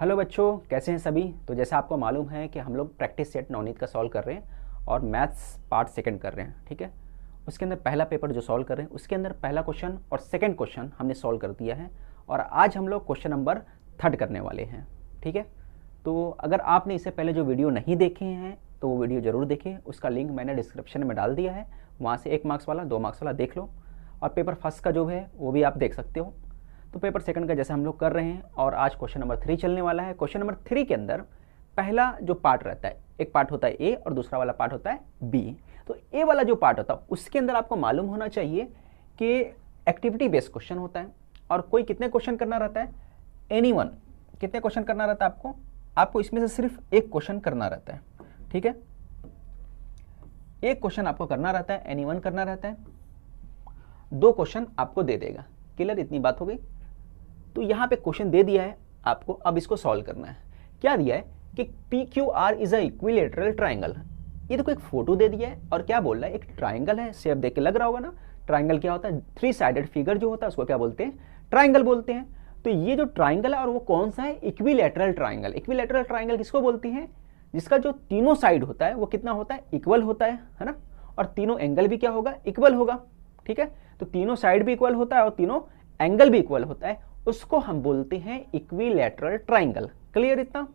Hello बच्चों, कैसे हैं सभी। तो जैसा आपको मालूम है कि हम लोग प्रैक्टिस सेट नवनीत का सॉल्व कर रहे हैं और मैथ्स पार्ट सेकंड कर रहे हैं। ठीक है, उसके अंदर पहला पेपर जो सॉल्व कर रहे हैं उसके अंदर पहला क्वेश्चन और सेकंड क्वेश्चन हमने सॉल्व कर दिया है और आज हम लोग क्वेश्चन नंबर 3 करने वाले हैं। ठीक है, तो अगर आपने इससे पहले जो वीडियो नहीं देखे हैं तो वो वीडियो ज़रूर देखें, उसका लिंक मैंने डिस्क्रिप्शन में डाल दिया है, वहाँ से 1 मार्क्स वाला 2 मार्क्स वाला देख लो और पेपर फर्स्ट का जो है वो भी आप देख सकते हो। तो पेपर सेकंड का जैसे हम लोग कर रहे हैं और आज क्वेश्चन नंबर 3 चलने वाला है। क्वेश्चन नंबर 3 के अंदर पहला जो पार्ट रहता है, एक पार्ट होता है ए और दूसरा वाला पार्ट होता है बी। तो ए वाला जो पार्ट होता है उसके अंदर आपको मालूम होना चाहिए कि एक्टिविटी बेस्ड क्वेश्चन होता है और कोई कितने क्वेश्चन करना रहता है, एनीवन कितने क्वेश्चन करना रहता है आपको इसमें से सिर्फ एक क्वेश्चन करना रहता है। ठीक है, एक क्वेश्चन आपको करना रहता है, एनीवन करना रहता है, 2 क्वेश्चन आपको दे देगा। क्लियर, इतनी बात हो गई। तो यहाँ पे क्वेश्चन दे दिया है आपको, अब इसको सॉल्व करना है। क्या दिया है कि P Q R is a equilateral triangle. ये देखो एक फोटो दे दिया है और क्या बोल रहा है, एक ट्राइंगल है। शेप देख के लग रहा होगा ना, ट्राइंगल क्या होता है, 3 साइडेड फिगर जो होता है उसको क्या बोलते हैं, ट्राइंगल बोलते हैं। तो ये जो ट्राइंगल है और वो कौन सा है, इक्विलेटरल ट्राइंगल। इक्विलेटरल ट्राइंगल किसको बोलती है, जिसका जो तीनों साइड होता है वो कितना होता है, इक्वल होता है ना, और तीनों एंगल भी क्या होगा, इक्वल होगा। ठीक है, तो तीनों साइड भी इक्वल होता है और तीनों एंगल भी इक्वल होता है, उसको हम बोलते हैं इक्विलैटरल ट्राइंगल। क्लियर इतना।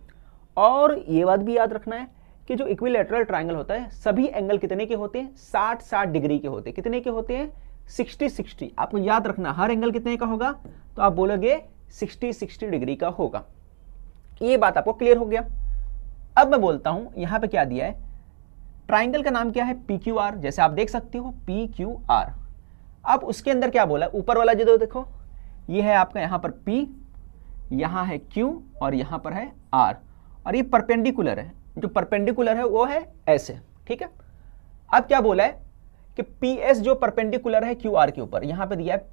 और ये बात भी याद रखना है कि जो इक्विलैटरल ट्राइंगल होता है सभी एंगल कितने के होते हैं, 60-60 डिग्री के होते हैं। कितने के होते हैं, 60-60। आपको याद रखना हर एंगल कितने का होगा, तो आप बोलोगे 60-60 डिग्री का होगा। ये बात आपको क्लियर हो गया। अब मैं बोलता हूं यहां पे क्या दिया है, ट्राइंगल का नाम क्या है, पी क्यू आर। जैसे आप देख सकते हो पी क्यू आर। अब उसके अंदर क्या बोला, ऊपर वाला जो देखो ये है आपका, यहाँ पर P, यहाँ है Q और यहाँ पर है R और ये परपेंडिकुलर है। जो परपेंडिकुलर है वो है ऐसे। ठीक है, अब क्या बोला है कि PS जो परपेंडिकुलर है QR के ऊपर, यहाँ पे दिया है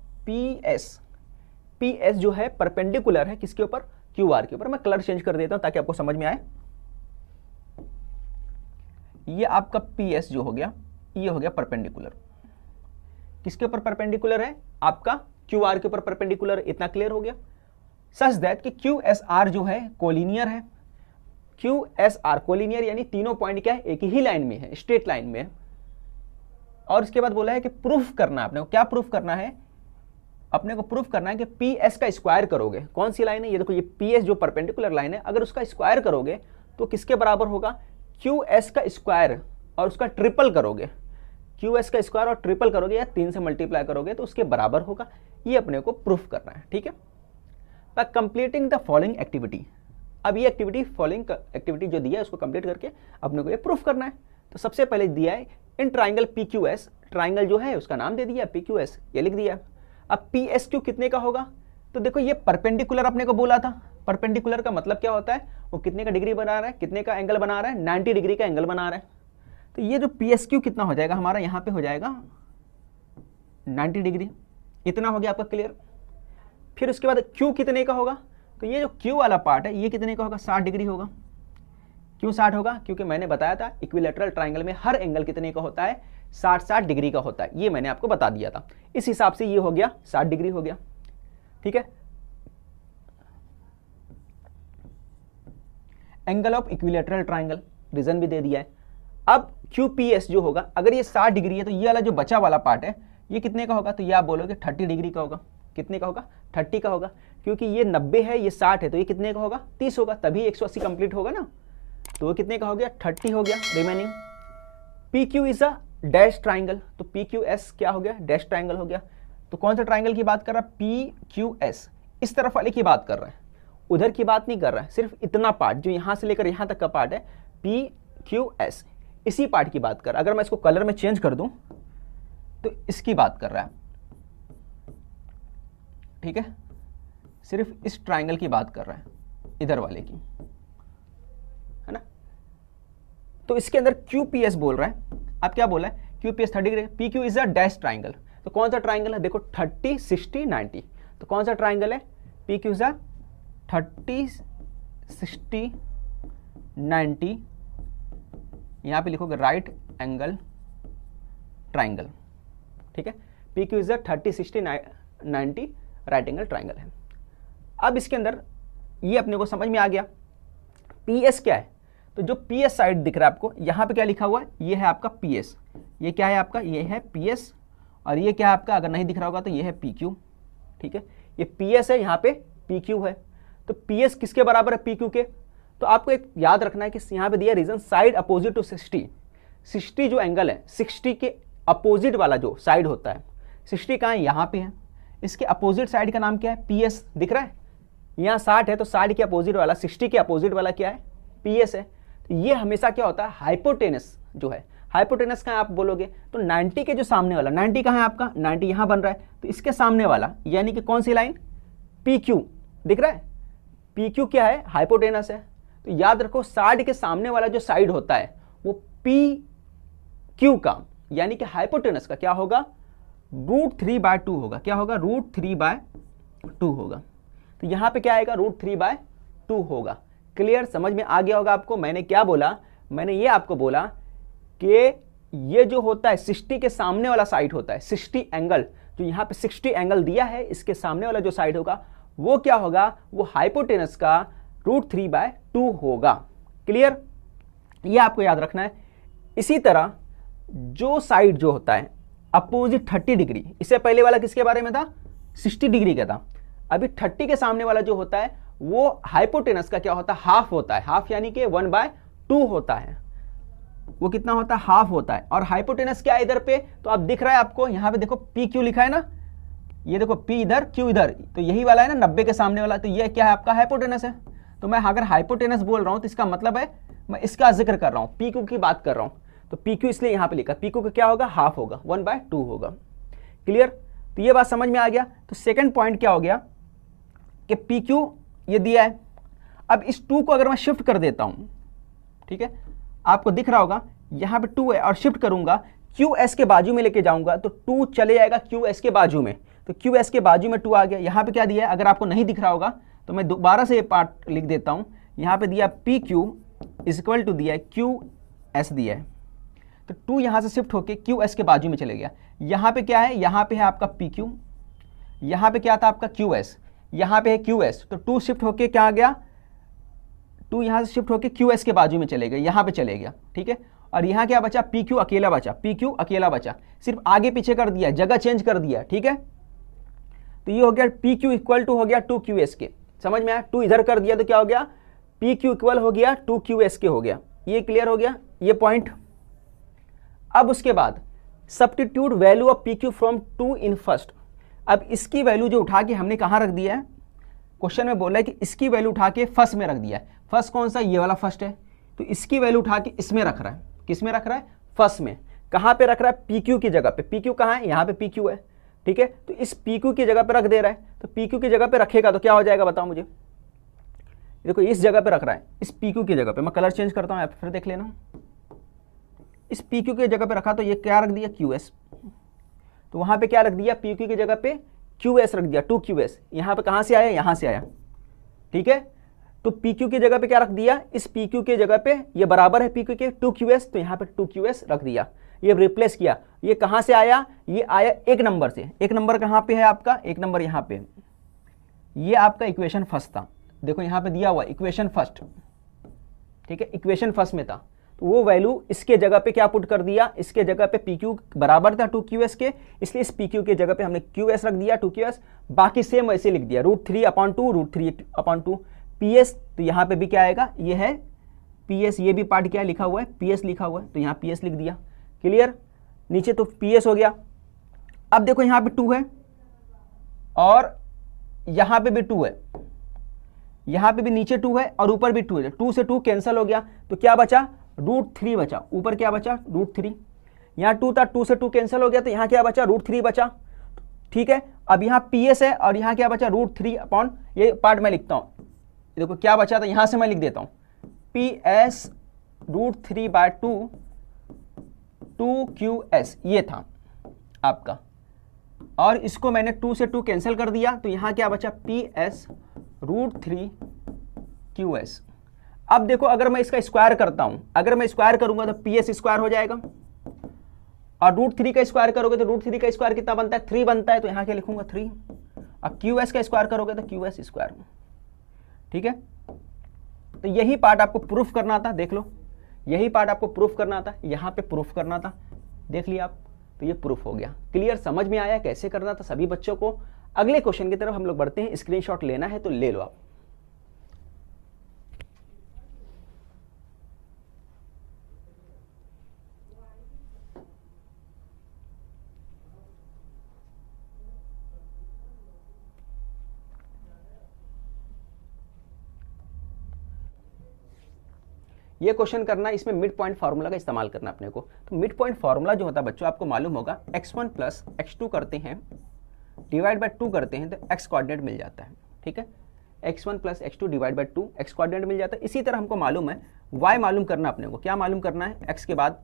PS जो है परपेंडिकुलर है किसके ऊपर, QR के ऊपर। मैं कलर चेंज कर देता हूँ ताकि आपको समझ में आए। ये आपका PS जो हो गया, ये हो गया परपेंडिकुलर। किसके ऊपर परपेंडिकुलर है, आपका QR के ऊपर परपेंडिकुलर। इतना क्लियर हो गया। सच दैट कि QSR जो है कोलिनियर है। QSR कोलिनियर यानी तीनों पॉइंट क्या है, एक ही लाइन में है, स्ट्रेट लाइन में है। और इसके बाद बोला है कि प्रूफ करना है अपने को। क्या प्रूफ करना है, अपने को प्रूफ करना है कि PS का स्क्वायर करोगे। कौन सी लाइन है, ये देखो, ये PS जो परपेंडिकुलर लाइन है, अगर उसका स्क्वायर करोगे तो किसके बराबर होगा, QS का स्क्वायर और उसका ट्रिपल करोगे। QS का स्क्वायर और ट्रिपल करोगे या 3 से मल्टीप्लाई करोगे तो उसके बराबर होगा। ये अपने को प्रूफ करना है। ठीक है, bye completing the following activity. अब ये एक्टिविटी, फॉलोइंग एक्टिविटी जो दिया है उसको कंप्लीट करके अपने को ये प्रूफ करना है। तो सबसे पहले दिया है इन ट्राइंगल PQS, ट्राइंगल जो है उसका नाम दे दिया PQS, ये लिख दिया। अब PSQ कितने का होगा, तो देखो ये परपेंडिकुलर अपने को बोला था। परपेंडिकुलर का मतलब क्या होता है, वो कितने का डिग्री बना रहा है, कितने का एंगल बना रहा है, 90 डिग्री का एंगल बना रहा है। तो ये जो PSQ कितना हो जाएगा हमारा, यहाँ पे हो जाएगा 90 डिग्री। इतना हो गया आपका क्लियर। फिर उसके बाद Q कितने का होगा, तो ये जो Q वाला पार्ट है ये कितने का होगा, 60 डिग्री होगा। क्यों 60 होगा, क्योंकि मैंने बताया था इक्विलैटरल ट्राइंगल में हर एंगल कितने का होता है, 60-60 डिग्री का होता है। ये मैंने आपको बता दिया था। इस हिसाब से ये हो गया 60 डिग्री हो गया। ठीक है, angle of equilateral triangle reason भी दे दिया है। अब QPS जो होगा, अगर ये 60 डिग्री है तो ये वाला जो बचा वाला पार्ट है ये कितने का होगा, तो ये आप बोलोगे 30 डिग्री का होगा। कितने का होगा, 30 का होगा, क्योंकि ये 90 है ये 60 है, तो ये कितने का होगा, 30 होगा, तभी 180 कंप्लीट होगा ना। तो वो कितने का हो गया, 30 हो गया remaining. PQ is a dash triangle, तो PQS क्या हो गया, डैश ट्राइंगल हो गया। तो कौन सा ट्राइंगल की बात कर रहा है, PQS, इस तरफ वाले की बात कर रहा है, उधर की बात नहीं कर रहा है। सिर्फ इतना पार्ट जो यहाँ से लेकर यहाँ तक का पार्ट है PQS, इसी पार्ट की बात कर। अगर मैं इसको कलर में चेंज कर दूं तो इसकी बात कर रहा है। ठीक है, सिर्फ इस ट्राइंगल की बात कर रहा है, इधर वाले की, है ना। तो इसके अंदर QPS बोल रहा है। अब क्या बोला है, QPS 30 degree, PQ is a dash triangle. तो कौन सा ट्राइंगल है, देखो 30, 60, 90। तो कौन सा ट्राइंगल है, PQ इज अ 30, 60, 90। यहाँ पे लिखोगे राइट एंगल ट्राइंगल। ठीक है, PQ is a 30, 60, 90 right angle triangle है। अब इसके अंदर ये अपने को समझ में आ गया। पी एस क्या है, तो जो पी एस साइड दिख रहा है आपको, यहाँ पे क्या लिखा हुआ है, ये है आपका पी एस, ये क्या है आपका, ये है पी एस, और ये क्या है आपका, अगर नहीं दिख रहा होगा तो ये है पी क्यू। ठीक है, ये पी एस है, यहाँ पे पी क्यू है। तो पी एस किसके बराबर है, पी क्यू के। तो आपको एक याद रखना है कि यहाँ पे दिया रीजन साइड अपोजिट टू 60। 60 जो एंगल है, 60 के अपोजिट वाला जो साइड होता है, 60 कहाँ है, यहाँ पे है, इसके अपोजिट साइड का नाम क्या है, पी एस। दिख रहा है, यहाँ 60 है तो 60 के अपोजिट वाला, 60 के अपोजिट वाला क्या है, पी एस है। तो ये हमेशा क्या होता है, हाइपोटेनस जो है, हाइपोटेनस का आप बोलोगे तो 90 के जो सामने वाला, 90 कहाँ है आपका, 90 यहाँ बन रहा है, तो इसके सामने वाला यानी कि कौन सी लाइन, पी क्यू। दिख रहा है, पी क्यू क्या है, हाइपोटेनस है। तो याद रखो 60 के सामने वाला जो साइड होता है वो पी क्यू का यानी कि हाइपोटेनस का क्या होगा, √3/2 होगा। क्या होगा, √3/2 होगा। तो यहाँ पे क्या आएगा, √3/2 होगा। क्लियर, समझ में आ गया होगा आपको। मैंने क्या बोला, मैंने ये आपको बोला कि ये जो होता है 60 के सामने वाला साइड होता है, 60 एंगल, जो यहाँ पे 60 एंगल दिया है, इसके सामने वाला जो साइड होगा वो क्या होगा, वो हाइपोटेनस का √3/2 होगा। क्लियर, ये आपको याद रखना है। इसी तरह जो साइड जो होता है अपोजिट 30 डिग्री, इससे पहले वाला किसके बारे में था, 60 डिग्री का था। अभी 30 के सामने वाला जो होता है वो हाइपोटेनस का क्या होता है, हाफ होता है। हाफ यानी कि 1/2 होता है। वो कितना होता है, हाफ होता है। और हाइपोटेनस क्या है इधर पे, तो आप दिख रहा है आपको, यहाँ पे देखो पी क्यू लिखा है ना, ये देखो पी इधर क्यू इधर, तो यही वाला है ना 90 के सामने वाला, तो ये क्या है आपका, हाइपोटेनस है। तो मैं अगर हाइपोटेनस बोल रहा हूँ तो इसका मतलब है मैं इसका जिक्र कर रहा हूँ, पी क्यू की बात कर रहा हूँ। तो पी क्यू इसलिए यहाँ पे लिखा, पी क्यू का क्या होगा, हाफ होगा, 1/2 होगा। क्लियर, तो ये बात समझ में आ गया। तो सेकंड पॉइंट क्या हो गया कि पी क्यू ये दिया है। अब इस 2 को अगर मैं शिफ्ट कर देता हूँ, ठीक है, आपको दिख रहा होगा यहाँ पे 2 है और शिफ्ट करूंगा, क्यू एस के बाजू में लेके जाऊंगा तो 2 चले जाएगा क्यू एस के बाजू में, तो क्यू एस के बाजू में 2 आ गया। यहाँ पे क्या दिया है, अगर आपको नहीं दिख रहा होगा तो मैं दोबारा से ये पार्ट लिख देता हूँ। यहाँ पे दिया P Q is equal to दिया है क्यू एस दिया है, तो 2 यहाँ से शिफ्ट होके क्यू एस के बाजू में चले गया। यहाँ पे क्या है, यहाँ पे है आपका पी क्यू, यहाँ पे क्या था आपका क्यू एस, यहाँ पे है क्यू एस, तो 2 शिफ्ट होके क्या आ गया, 2 यहाँ से शिफ्ट होके क्यू एस के बाजू में चले गए, यहाँ पे चले गया। ठीक है, और यहाँ क्या बचा, पी क्यू अकेला बचा, पी क्यू अकेला बचा, सिर्फ आगे पीछे कर दिया, जगह चेंज कर दिया। ठीक है, तो ये हो गया पी क्यू इक्वल टू हो गया 2 क्यू एस के। समझ में आया, 2 इधर कर दिया तो क्या हो गया, पी क्यू इक्वल हो गया 2 क्यू एस के हो गया। ये क्लियर हो गया ये पॉइंट। अब उसके बाद substitute value of P Q from 2 in first. अब इसकी वैल्यू जो उठा के हमने कहाँ रख दिया है, क्वेश्चन में बोला है कि इसकी वैल्यू उठा के फर्स्ट में रख दिया है। फर्स्ट कौन सा, ये वाला फर्स्ट है, तो इसकी वैल्यू उठा के इसमें रख रहा है। किस में रख रहा है, फर्स्ट में। कहाँ पे रख रहा है, पी क्यू की जगह पे। पी क्यू कहाँ है, यहाँ पे पी क्यू है। ठीक है, तो इस पी क्यू की जगह पे रख दे रहा है, तो पी क्यू की जगह पे रखेगा तो क्या हो जाएगा बताओ मुझे। देखो इस जगह पे रख रहा है, इस पी क्यू की जगह पे। मैं कलर चेंज करता हूँ, फिर देख लेना। इस पी क्यू की जगह पे रखा तो ये क्या रख दिया, क्यू एस। तो वहाँ पे क्या रख दिया, पी क्यू की जगह पे क्यू एस रख दिया, 2 क्यू एस। यहाँ पे कहाँ से आया, यहाँ से आया। ठीक है, तो पी क्यू की जगह पे क्या रख दिया, इस पी क्यू की जगह पे ये बराबर है पी क्यू के 2 क्यू एस, तो यहाँ पे 2 क्यू एस रख दिया। ये रिप्लेस किया। ये कहाँ से आया, ये आया 1 नंबर से। 1 नंबर कहाँ पे है आपका, 1 नंबर यहाँ पे। ये आपका इक्वेशन फर्स्ट था, देखो यहाँ पे दिया हुआ इक्वेशन फर्स्ट। ठीक है, इक्वेशन फर्स्ट में था, तो वो वैल्यू इसके जगह पे क्या पुट कर दिया, इसके जगह पे पी क्यू बराबर था 2 क्यू एस के, इसलिए इस पी क्यू के जगह पे हमने क्यू एस रख दिया 2 क्यू एस। बाकी सेम वैसे लिख दिया, √3/2 √3/2 पी एस। तो यहाँ पे भी क्या आएगा, ये है पी एस, ये भी पार्ट क्या लिखा हुआ है, पी एस लिखा हुआ है, तो यहाँ पी एस लिख दिया। क्लियर, नीचे तो पी एस हो गया। अब देखो यहाँ पे 2 है और यहाँ पे भी 2 है, यहाँ पे भी नीचे 2 है और ऊपर भी 2 है। 2 से 2 कैंसिल हो गया, तो क्या बचा, √3 बचा। ऊपर क्या बचा, √3। यहाँ 2 था, 2 से 2 कैंसिल हो गया, तो यहाँ क्या बचा, √3 बचा। ठीक है, अब यहाँ पी एस है और यहाँ क्या बचा, √3/, ये पार्ट मैं लिखता हूँ। देखो क्या बचा था, यहाँ से मैं लिख देता हूँ, पी एस √3/2 2 क्यू एस, ये था आपका। और इसको मैंने 2 से 2 कैंसिल कर दिया, तो यहाँ क्या बचा, पी एस √3 क्यू एस। अब देखो अगर मैं इसका स्क्वायर करता हूं, अगर मैं स्क्वायर करूंगा तो पी एस स्क्वायर हो जाएगा, और √3 का स्क्वायर करोगे तो √3 का स्क्वायर कितना बनता है, 3 बनता है, तो यहाँ क्या लिखूंगा 3। और क्यू एस का स्क्वायर करोगे तो क्यू एस स्क्वायर। ठीक है। तो यही पार्ट आपको प्रूफ करना था, देख लो, यही पार्ट आपको प्रूफ करना था, यहाँ पे प्रूफ करना था, देख लिया आप, तो ये प्रूफ हो गया। क्लियर, समझ में आया कैसे करना था सभी बच्चों को। अगले क्वेश्चन की तरफ हम लोग बढ़ते हैं। स्क्रीनशॉट लेना है तो ले लो आप। ये क्वेश्चन करना, इसमें मिड पॉइंट फार्मूला का इस्तेमाल करना अपने को। तो मिड पॉइंट फार्मूला जो होता है बच्चों, आपको मालूम होगा, x1 प्लस x2 करते हैं डिवाइड बाय 2 करते हैं तो x कोऑर्डिनेट मिल जाता है। ठीक है, x1 plus x2 divide by 2 x coordinate मिल जाता है। इसी तरह हमको मालूम है y मालूम करना अपने को। क्या मालूम करना है? x के बाद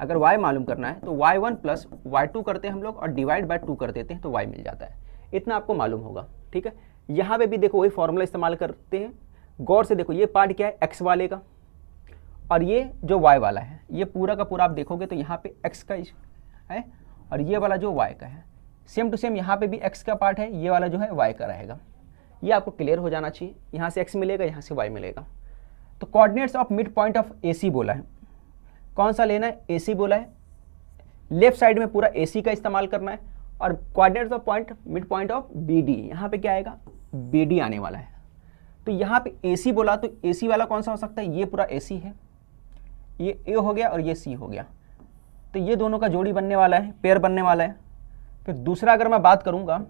अगर y मालूम करना है तो y1 प्लस y2 करते हैं हम लोग और डिवाइड बाय 2 कर देते हैं तो y मिल जाता है। इतना आपको मालूम होगा। ठीक है, यहाँ पे भी देखो वही फॉर्मूला इस्तेमाल करते हैं। गौर से देखो, ये पार्ट क्या है? x वाले का, और ये जो y वाला है, ये पूरा का पूरा आप देखोगे तो यहाँ पे x का है और ये वाला जो y का है, सेम टू सेम यहाँ पे भी x का पार्ट है, ये वाला जो है y का रहेगा। ये आपको क्लियर हो जाना चाहिए। यहाँ से x मिलेगा, यहाँ से y मिलेगा। तो coordinates of mid point of AC बोला है। कौन सा लेना है? AC बोला है। लेफ्ट साइड में पूरा AC का इस्तेमाल करना है और coordinates of point mid point of BD, यहाँ पे क्या आएगा? BD आने वाला है। तो यहाँ पे AC बोला तो AC वाला कौन सा हो सकता है? ये पूरा AC है, ये A हो गया और ये C हो गया। तो ये दोनों का जोड़ी बनने वाला है, पेयर बनने वाला है। फिर दूसरा अगर मैं बात करूँगा,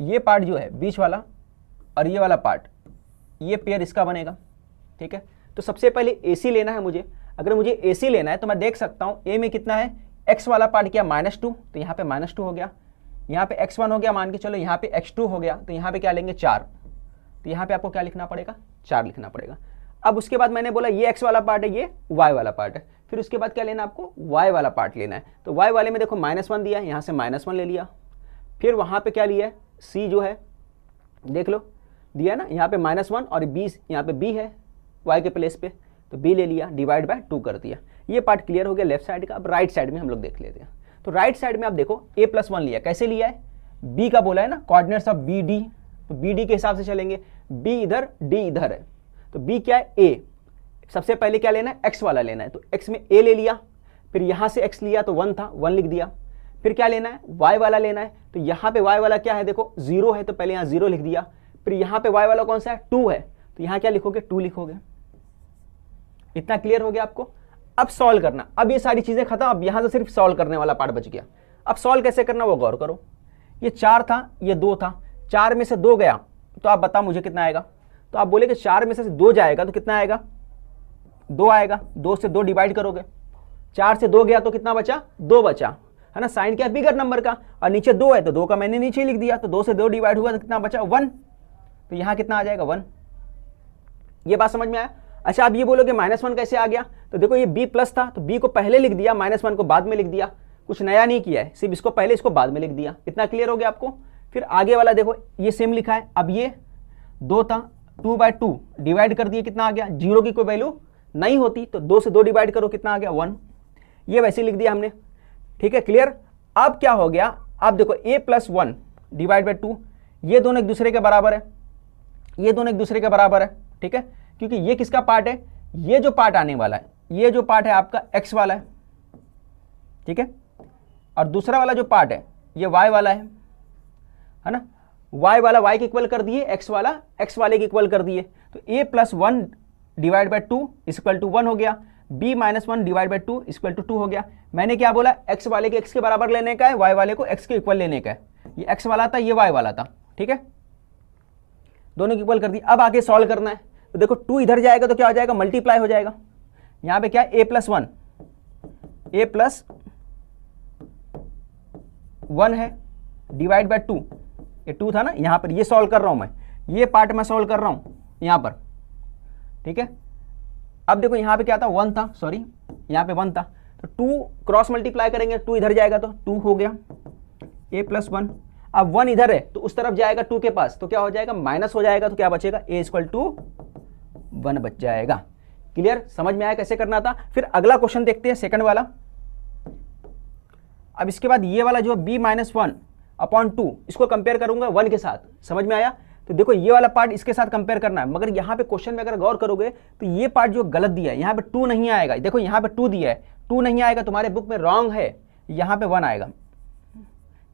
ये पार्ट जो है बीच वाला और ये वाला पार्ट, ये पेयर इसका बनेगा। ठीक है, तो सबसे पहले AC लेना है मुझे। अगर मुझे AC लेना है तो मैं देख सकता हूँ A में कितना है, x वाला पार्ट क्या -2, तो यहाँ पे -2 हो गया। यहाँ पे x1 हो गया, मान के चलो यहाँ पे x2 हो गया, तो यहाँ पे क्या लेंगे? 4। तो यहाँ पे आपको क्या लिखना पड़ेगा? 4 लिखना पड़ेगा। अब उसके बाद मैंने बोला ये x वाला पार्ट है, ये y वाला पार्ट है। फिर उसके बाद क्या लेना आपको? y वाला पार्ट लेना है। तो y वाले में देखो -1 दिया है, यहाँ से -1 ले लिया। फिर वहाँ पे क्या लिया है? c जो है देख लो, दिया ना यहाँ पे -1 और b, यहाँ पे b है y के प्लेस पे, तो b ले लिया, डिवाइड बाय 2 कर दिया। ये पार्ट क्लियर हो गया लेफ्ट साइड का। अब राइट साइड में हम लोग देख लेते हैं। तो राइट साइड में आप देखो a+1 लिया। कैसे लिया है? b का बोला है ना, कोऑर्डिनेट्स ऑफ BD, तो BD के हिसाब से चलेंगे। b इधर, d इधर है, तो b क्या है? a। सबसे पहले क्या लेना है? x वाला लेना है, तो x में a ले लिया। फिर यहाँ से x लिया तो 1 था, 1 लिख दिया। फिर क्या लेना है? y वाला लेना है, तो यहाँ पे y वाला क्या है? देखो 0 है, तो पहले यहाँ 0 लिख दिया। फिर यहाँ पे y वाला कौन सा है? 2 है, तो यहाँ क्या लिखोगे? 2 लिखोगे। इतना क्लियर हो गया आपको? अब सॉल्व करना। अब ये सारी चीजें खत्म, अब यहाँ से सिर्फ सॉल्व करने वाला पार्ट बच गया। अब सॉल्व कैसे करना वो गौर करो। ये 4 था, ये 2 था, 4 में से 2 गया, तो आप बता मुझे कितना आएगा? तो आप बोले कि 4 में से 2 जाएगा तो कितना आएगा? 2 आएगा। 2 से 2 डिवाइड करोगे, 4 से 2 गया तो कितना बचा? 2 बचा, है ना। साइन क्या है? बिगर नंबर का, और नीचे 2 है तो 2 का मैंने नीचे लिख दिया। तो 2 से 2 डिवाइड हुआ तो कितना बचा? 1। तो यहाँ कितना आ जाएगा? 1। ये बात समझ में आया? अच्छा, आप ये बोलोगे -1 कैसे आ गया? तो देखो ये b प्लस था, तो b को पहले लिख दिया, -1 को बाद में लिख दिया। कुछ नया नहीं किया है, सिर्फ इसको पहले, इसको बाद में लिख दिया। इतना क्लियर हो गया आपको? फिर आगे वाला देखो, ये सेम लिखा है। अब ये 2 था, 2/2 डिवाइड कर दिए, कितना आ गया? 0 की कोई वैल्यू नहीं होती, तो 2 से 2 डिवाइड करो, कितना आ गया? 1। ये वैसे लिख दिया हमने। ठीक है, क्लियर? अब क्या हो गया? आप देखो a+1 डिवाइड बाय 2, ये दोनों एक दूसरे के बराबर है, ये दोनों एक दूसरे के बराबर है। ठीक है, क्योंकि ये किसका पार्ट है? ये जो पार्ट आने वाला है, ये जो पार्ट है आपका x वाला है। ठीक है, और दूसरा वाला जो पार्ट है ये y वाला है ना। y वाला y के इक्वल कर दिए, x वाला x वाले के इक्वल कर दिए। तो a+1 divide by 2 equal to 1 हो गया, b-1 divide by 2 equal to 2 हो गया। मैंने क्या बोला? x वाले के x के बराबर लेने का है, y वाले को x के इक्वल लेने का है। ये x वाला था, ये y वाला था। ठीक है, दोनों की इक्वल कर दी। अब आगे सॉल्व करना है, तो देखो 2 इधर जाएगा तो क्या हो जाएगा? मल्टीप्लाई हो जाएगा। यहाँ पे क्या है? a+1 है डिवाइड बाय 2, ये 2 था ना। यहाँ पर ये सॉल्व कर रहा हूँ मैं, ये पार्ट मैं सॉल्व कर रहा हूँ यहाँ पर। ठीक है, अब देखो यहाँ पे क्या था? 1 था, सॉरी यहाँ पे 1 था, तो 2 क्रॉस मल्टीप्लाई करेंगे, 2 इधर जाएगा तो 2 हो गया a+1। अब 1 इधर है तो उस तरफ जाएगा 2 के पास, तो क्या हो जाएगा? माइनस हो जाएगा, तो क्या बचेगा? a=1 बच जाएगा। क्लियर? समझ में आया कैसे करना था? फिर अगला क्वेश्चन देखते हैं, सेकंड वाला। अब इसके बाद ये वाला जो b-1/2, इसको कंपेयर करूंगा 1 के साथ। समझ में आया? तो देखो ये वाला पार्ट इसके साथ कंपेयर करना है, मगर यहाँ पे क्वेश्चन में अगर गौर करोगे तो ये पार्ट जो गलत दिया है, यहाँ पे 2 नहीं आएगा। देखो यहाँ पे 2 दिया है, 2 नहीं आएगा, तुम्हारे बुक में रॉन्ग है, यहाँ पे 1 आएगा।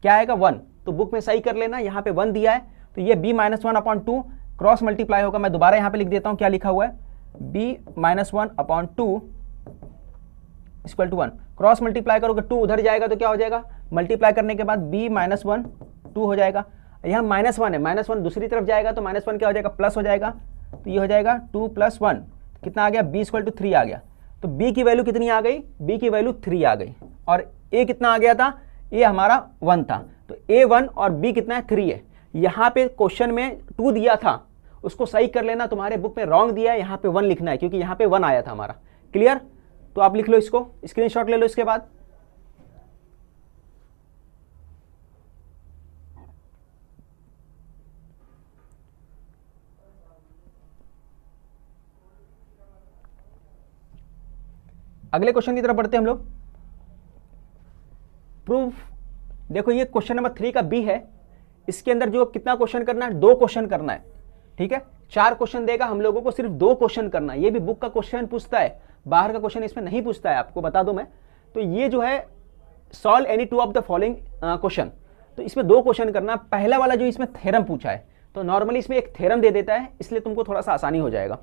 क्या आएगा? 1। तो बुक में सही कर लेना, यहाँ पे 1 दिया है, तो ये b-1/2 क्रॉस मल्टीप्लाई होगा। मैं दोबारा यहाँ पे लिख देता हूँ, क्या लिखा हुआ है, b-1/2 equal to 1। Cross multiply करोगे 2 उधर जाएगा तो क्या हो जाएगा, मल्टीप्लाई करने के बाद b-1 2 हो जाएगा। यहाँ -1 है, -1 दूसरी तरफ जाएगा तो -1 क्या हो जाएगा, प्लस हो जाएगा। तो ये हो जाएगा 2 + 1 कितना आ गया, b = 3 आ गया। तो b की वैल्यू कितनी आ गई, b की वैल्यू 3 आ गई। और a कितना आ गया था, a हमारा 1 था, तो a 1 और b कितना है, 3 है। यहाँ पे क्वेश्चन में 2 दिया था, उसको सही कर लेना, तुम्हारे बुक में रॉन्ग दिया है, यहाँ पे 1 लिखना है क्योंकि यहाँ पे 1 आया था हमारा। क्लियर? तो आप लिख लो इसको, स्क्रीनशॉट ले लो इसके बाद। अगले क्वेश्चन की तरफ बढ़ते हैं हम लोग। प्रूफ, देखो ये क्वेश्चन नंबर 3 का बी है। इसके अंदर जो कितना क्वेश्चन करना है, 2 क्वेश्चन करना है। ठीक है, 4 क्वेश्चन देगा, हम लोगों को सिर्फ 2 क्वेश्चन करना है। ये भी बुक का क्वेश्चन पूछता है, बाहर का क्वेश्चन इसमें नहीं पूछता है, आपको बता दूं मैं। तो ये जो है solve any 2 of the following question, तो इसमें 2 क्वेश्चन करना। पहला वाला जो इसमें थ्योरम पूछा है, तो नॉर्मली इसमें एक थ्योरम दे देता है, इसलिए तुमको थोड़ा सा आसानी हो जाएगा।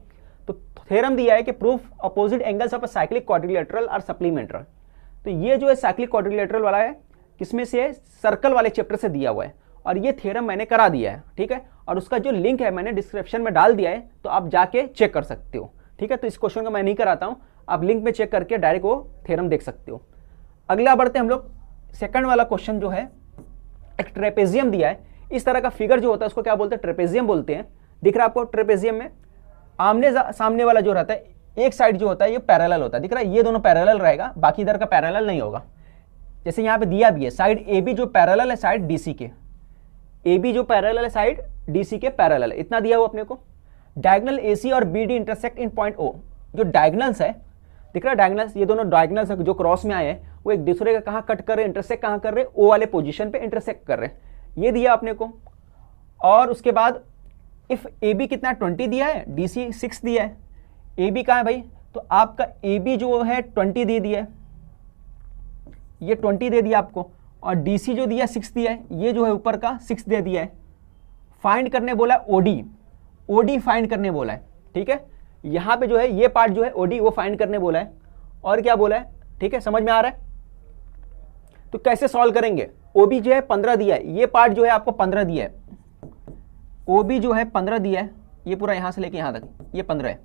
तो थ्योरम दिया है कि proof opposite angles of a cyclic quadrilateral और सप्लीमेंटल। तो ये जो है साइक्लिक क्वाड्रिलेटरल वाला है, किसमें से, सर्कल वाले चैप्टर से दिया हुआ है, और ये थ्योरम मैंने करा दिया है। ठीक है, और उसका जो लिंक है मैंने डिस्क्रिप्शन में डाल दिया है, तो आप जाके चेक कर सकते हो। ठीक है, तो इस क्वेश्चन को मैं नहीं कराता हूं, आप लिंक में चेक करके डायरेक्ट वो थ्योरम देख सकते हो। अगला बढ़ते हम लोग, सेकंड वाला क्वेश्चन जो है, एक ट्रेपेजियम दिया है। इस तरह का फिगर जो होता है उसको क्या बोलते हैं, ट्रेपेजियम बोलते हैं। दिख रहा है आपको, ट्रेपेजियम में आमने सामने वाला जो रहता है, एक साइड जो होता है ये पैरेलल होता है, दिख रहा है, ये दोनों पैरेलल रहेगा, बाकी इधर का पैरेलल नहीं होगा। जैसे यहाँ पे दिया भी है, साइड ए बी जो पैरेलल है साइड डी सी के, ए बी जो पैरेलल है साइड डी सी के पैरेलल है, इतना दिया हुआ अपने को। डायगोनल ए सी और B D intersect in point O. जो डायगोनल्स है, दिख रहा है डायगोनल्स, ये दोनों डायगोनल्स जो क्रॉस में आए हैं वो एक दूसरे का कहाँ कट कर रहे हैं, इंटरसेक्ट कहाँ कर रहे हैं, ओ वाले पोजीशन पे इंटरसेक्ट कर रहे हैं, ये दिया अपने को। और उसके बाद इफ ए बी कितना 20 दिया है, डी सी 6 दिया है, ए बी कहाँ है भाई, तो आपका ए बी जो है 20 दे दिया है, ये 20 दे दिया आपको, और डी सी जो दिया 6 दिया है, ये जो है ऊपर का 6 दे दिया है। फाइंड करने बोला ओडी, ओडी फाइंड करने बोला है। ठीक है, यहाँ पे जो है ये पार्ट जो है ओडी वो फाइंड करने बोला है, और क्या बोला है, ठीक है, समझ में आ रहा है। तो कैसे सॉल्व करेंगे, ओबी जो है 15 दिया है, ये पार्ट जो है आपको 15 दिया है, ओबी जो है 15 दिया है, ये पूरा यहाँ से लेके यहाँ तक ये 15 है,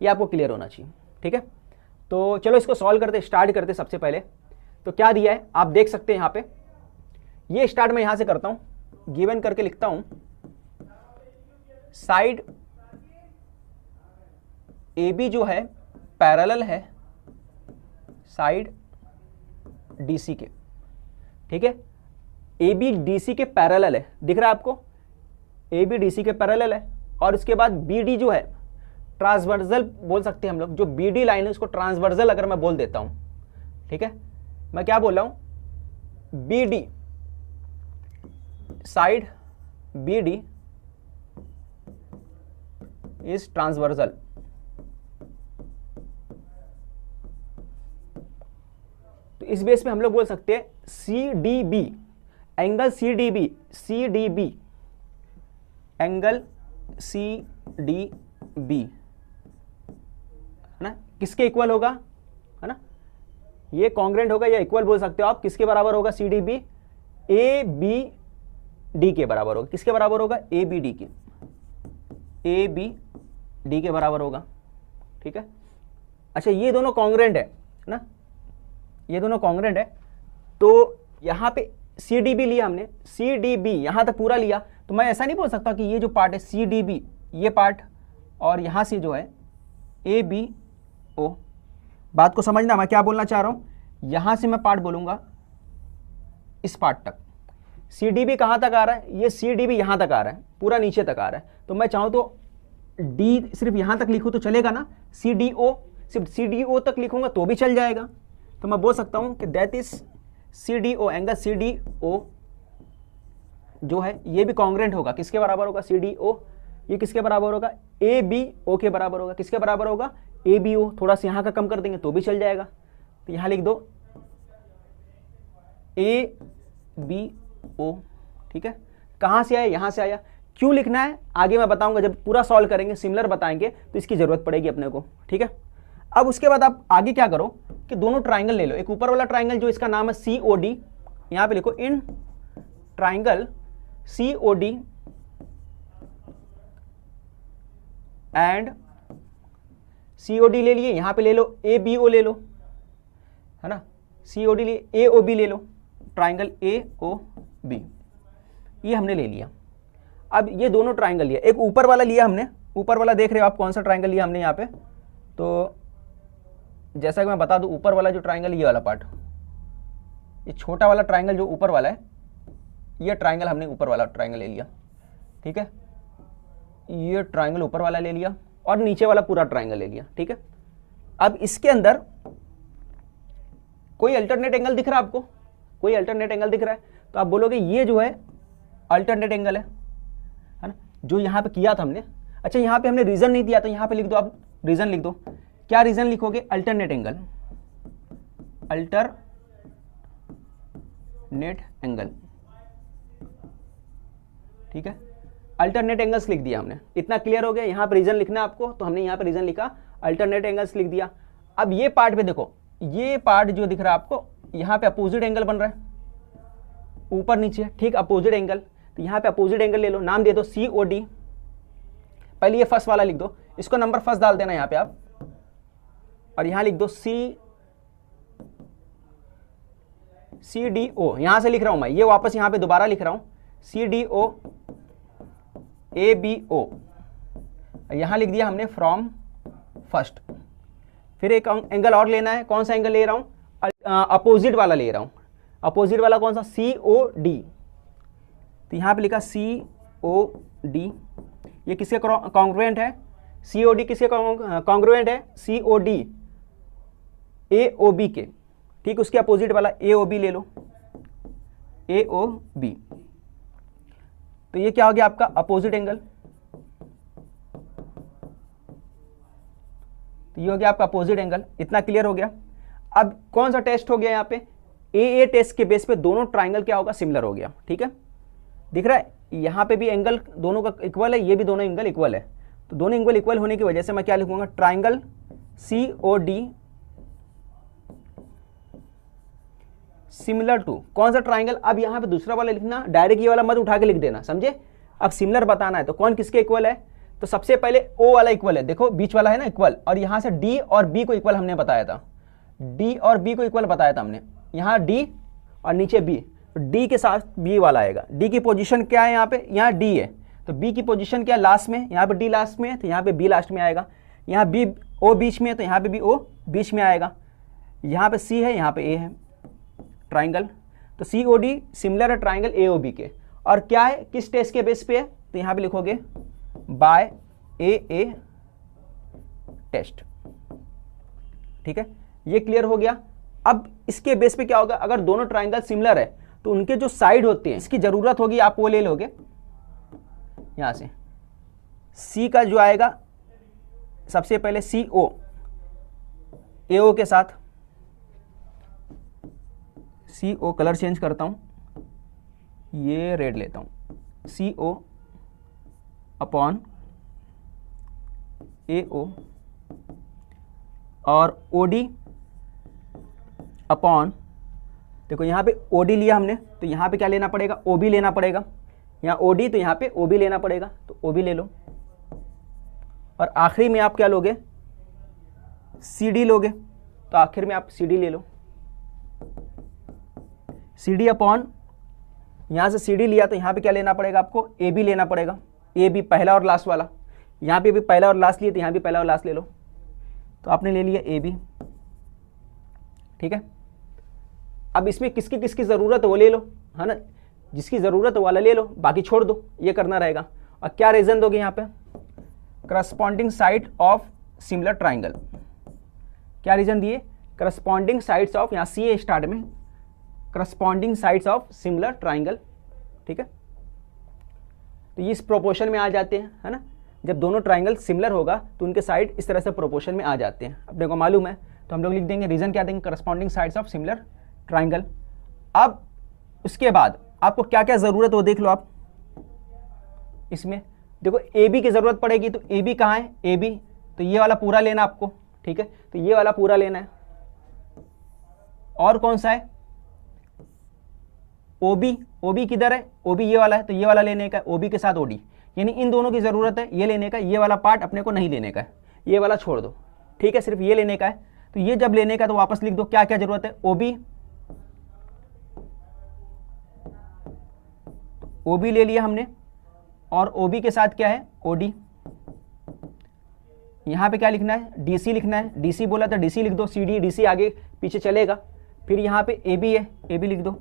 ये आपको क्लियर होना चाहिए। ठीक है, तो चलो इसको सॉल्व करते, स्टार्ट करते। सबसे पहले तो क्या दिया है आप देख सकते हैं यहाँ पे, ये स्टार्ट मैं यहाँ से करता हूँ, गिवन करके लिखता हूँ, साइड ए बी जो है पैरेलल है साइड डी सी के। ठीक है, ए बी डी सी के पैरेलल है, दिख रहा है आपको, ए बी डी सी के पैरेलल है। और उसके बाद बी डी जो है ट्रांसवर्सल बोल सकते हैं हम लोग, जो बी डी लाइन है उसको ट्रांसवर्सल अगर मैं बोल देता हूं। ठीक है, मैं क्या बोल रहा हूं, B D side B D is transversal. तो इस बेस पे हम लोग बोल सकते हैं C D B, angle C D B, C D B, angle C D B है ना, किसके इक्वल होगा, है ना, ये कॉन्ग्रेंट होगा या इक्वल बोल सकते हो आप, किसके बराबर होगा, C D B A B D के बराबर होगा। किसके बराबर होगा, ए बी डी के, ए बी डी के बराबर होगा। ठीक है, अच्छा ये दोनों कॉन्ग्रेंट है ना, ये दोनों कॉन्ग्रेंट है। तो यहाँ पे सी डी बी लिया हमने, सी डी बी यहाँ तक पूरा लिया, तो मैं ऐसा नहीं बोल सकता कि ये जो पार्ट है सी डी बी ये पार्ट, और यहाँ से जो है ए बी ओ। बात को समझना, मैं क्या बोलना चाह रहा हूँ, यहाँ से मैं पार्ट बोलूँगा इस पार्ट तक, सी डी बी कहाँ तक आ रहा है, ये सी डी बी यहाँ तक आ रहा है, पूरा नीचे तक आ रहा है। तो मैं चाहूँ तो डी सिर्फ यहाँ तक लिखूँ तो चलेगा ना, सी डी ओ सिर्फ सी डी ओ तक लिखूँगा तो भी चल जाएगा। तो मैं बोल सकता हूँ कि that is C D O, angle C D O जो है ये भी कॉन्ग्रेंट होगा, किसके बराबर होगा, CDO, ये किसके बराबर होगा, ABO के बराबर होगा, किसके बराबर होगा, ABO। थोड़ा सा यहाँ का कम कर देंगे तो भी चल जाएगा, तो यहाँ लिख दो ABO, ठीक है। कहाँ से आया, यहाँ से आया। क्यों लिखना है आगे मैं बताऊंगा, जब पूरा सॉल्व करेंगे सिमिलर बताएंगे तो इसकी जरूरत पड़ेगी अपने को, ठीक है। अब उसके बाद आप आगे क्या करो कि दोनों ट्राइंगल ले लो, एक ऊपर वाला ट्राइंगल जो इसका नाम है COD, यहाँ पे लिखो in triangle COD and COD ले लिए, यहाँ पे ले लो ABO ले लो, है ना, COD लिए AOB ले लो, ट्राइंगल AOB, ये हमने ले लिया। अब ये दोनों ट्राइंगल लिया, एक ऊपर वाला लिया हमने, ऊपर वाला देख रहे हो आप कौन सा ट्राइंगल लिया हमने यहाँ पे, तो जैसा कि मैं बता दूं ऊपर वाला जो ट्राइंगल, ये वाला पार्ट, ये छोटा वाला ट्राइंगल जो ऊपर वाला है, ये ट्राइंगल हमने ऊपर वाला ट्राइंगल ले लिया, ठीक है। ये ट्राइंगल ऊपर वाला ले लिया और नीचे वाला पूरा ट्राइंगल ले लिया, ठीक है। अब इसके अंदर कोई अल्टरनेट एंगल दिख रहा है आपको, कोई अल्टरनेट एंगल दिख रहा है, तो आप बोलोगे ये जो है अल्टरनेट एंगल है ना, जो यहाँ पे किया था हमने। अच्छा यहाँ पे हमने रीजन नहीं दिया, तो यहाँ पे लिख दो आप रीजन लिख दो। क्या रीजन लिखोगे, अल्टरनेट एंगल, अल्टरनेट एंगल, ठीक है। अल्टरनेट एंगल्स लिख दिया हमने, इतना क्लियर हो गया। यहाँ पे रीजन लिखना है आपको, तो हमने यहाँ पे रीजन लिखा, अल्टरनेट एंगल्स लिख दिया। अब ये पार्ट पे देखो, ये पार्ट जो दिख रहा है आपको, यहाँ पे अपोजिट एंगल बन रहा है, ऊपर नीचे, ठीक, अपोजिट एंगल। तो यहाँ पे अपोजिट एंगल ले लो, नाम दे दो COD। पहले ये फर्स्ट वाला लिख दो, इसको नंबर फर्स्ट डाल देना यहाँ पे आप, और यहाँ लिख दो CDO, यहां से लिख रहा हूं मैं, ये वापस यहां पे दोबारा लिख रहा हूं, CDO ABO, यहां लिख दिया हमने फ्रॉम फर्स्ट। फिर एक एंगल और लेना है, कौन सा एंगल ले रहा हूं, अपोजिट वाला ले रहा हूं। अपोजिट वाला कौन सा, COD, तो यहां पे लिखा COD, ये किसके कॉन्ग्रुएंट है, COD किसके कॉन्ग्रुएंट है, COD AOB के, ठीक। उसके अपोजिट वाला AOB ले लो, AOB, तो ये क्या हो गया आपका अपोजिट एंगल, तो ये हो गया आपका अपोजिट एंगल। इतना क्लियर हो गया। अब कौन सा टेस्ट हो गया यहाँ पे, AA टेस्ट के बेस पे दोनों ट्राइंगल क्या होगा, सिमिलर हो गया, ठीक है। दिख रहा है यहाँ पे भी एंगल दोनों का इक्वल है, ये भी दोनों एंगल इक्वल है, तो दोनों एंगल इक्वल होने की वजह से मैं क्या लिखूंगा, ट्राइंगल COD सिमिलर टू कौन सा ट्राइंगल। अब यहाँ पे दूसरा वाला लिखना, डायरेक्ट ये वाला मत उठा के लिख देना, समझे। अब सिमिलर बताना है तो कौन किसके इक्वल है, तो सबसे पहले O वाला इक्वल है, देखो बीच वाला है ना इक्वल, और यहाँ से D और B को इक्वल हमने बताया था, D और B को इक्वल बताया था हमने, यहाँ D और नीचे B, तो D के साथ B वाला आएगा। D की पोजीशन क्या है यहाँ पे, यहाँ D है, तो B की पोजीशन क्या है, लास्ट में, यहाँ पे D लास्ट में है तो यहाँ पे B लास्ट में आएगा, यहाँ B O बीच में है तो यहाँ पे भी O बीच में आएगा, यहाँ पे C है, यहाँ पे A है, ट्राइंगल। तो COD सिमिलर है ट्राइंगल AOB के, और क्या है, किस टेस्ट के बेस पे है, तो यहाँ पे लिखोगे बाय AA टेस्ट, ठीक है। ये क्लियर हो गया। अब इसके बेस पे क्या होगा, अगर दोनों ट्राइंगल सिमिलर है तो उनके जो साइड होते हैं, इसकी जरूरत होगी, आप वो ले लोगे यहां से। C का जो आएगा सबसे पहले CO AO के साथ, CO कलर चेंज करता हूं, ये रेड लेता हूं, CO अपॉन AO, और OD अपॉन, देखो यहाँ पे OD लिया हमने, तो यहाँ पे क्या लेना पड़ेगा, OB लेना पड़ेगा, यहाँ OD तो यहाँ पे OB लेना पड़ेगा, तो OB ले लो, और आखिरी में आप क्या लोगे, CD लोगे, तो आखिर में आप CD ले लो, CD अपॉन, यहाँ से CD लिया तो यहाँ पे क्या लेना पड़ेगा आपको, AB लेना पड़ेगा, AB पहला और लास्ट वाला, यहाँ पे भी पहला और लास्ट लिए तो यहाँ भी पहला और लास्ट ले लो, तो आपने ले लिया AB, ठीक है। अब इसमें किसकी किसकी ज़रूरत है वो ले लो, है ना, जिसकी ज़रूरत है वाला ले लो, बाकी छोड़ दो, ये करना रहेगा। और क्या रीज़न दोगे यहाँ पे, corresponding side of similar triangle, क्या रीज़न दिए, करस्पॉन्डिंग साइड्स ऑफ, यहाँ C है स्टार्ट में, corresponding sides of similar triangle, ठीक है। तो ये इस प्रोपोर्शन में आ जाते हैं, है ना। जब दोनों ट्राइंगल सिमिलर होगा तो उनके साइड इस तरह से प्रोपोर्शन में आ जाते हैं, अपने को मालूम है। तो हम लोग लिख देंगे रीजन क्या देंगे, corresponding sides of similar triangle. अब उसके बाद आपको क्या क्या ज़रूरत वो देख लो आप। इसमें देखो ए बी की ज़रूरत पड़ेगी, तो ए बी कहाँ है, ए बी, तो ये वाला पूरा लेना आपको, ठीक है। तो ये वाला पूरा लेना है। और कौन सा है, ओ बी, ओ बी किधर है, ओ बी ये वाला है, तो ये वाला लेने का है, ओ बी के साथ ओ डी, यानी इन दोनों की ज़रूरत है ये लेने का। ये वाला पार्ट अपने को नहीं लेने का है, ये वाला छोड़ दो, ठीक है, सिर्फ ये लेने का है। तो ये जब लेने का तो वापस लिख दो क्या क्या ज़रूरत है, ओ बी, ओ बी ले लिया हमने, और ओ बी के साथ क्या है, ओ डी। यहाँ पे क्या लिखना है, डी सी लिखना है, डी सी बोला था डी सी लिख दो, सी डी डी सी आगे पीछे चलेगा। फिर यहाँ पे ए बी है, ए बी लिख दो।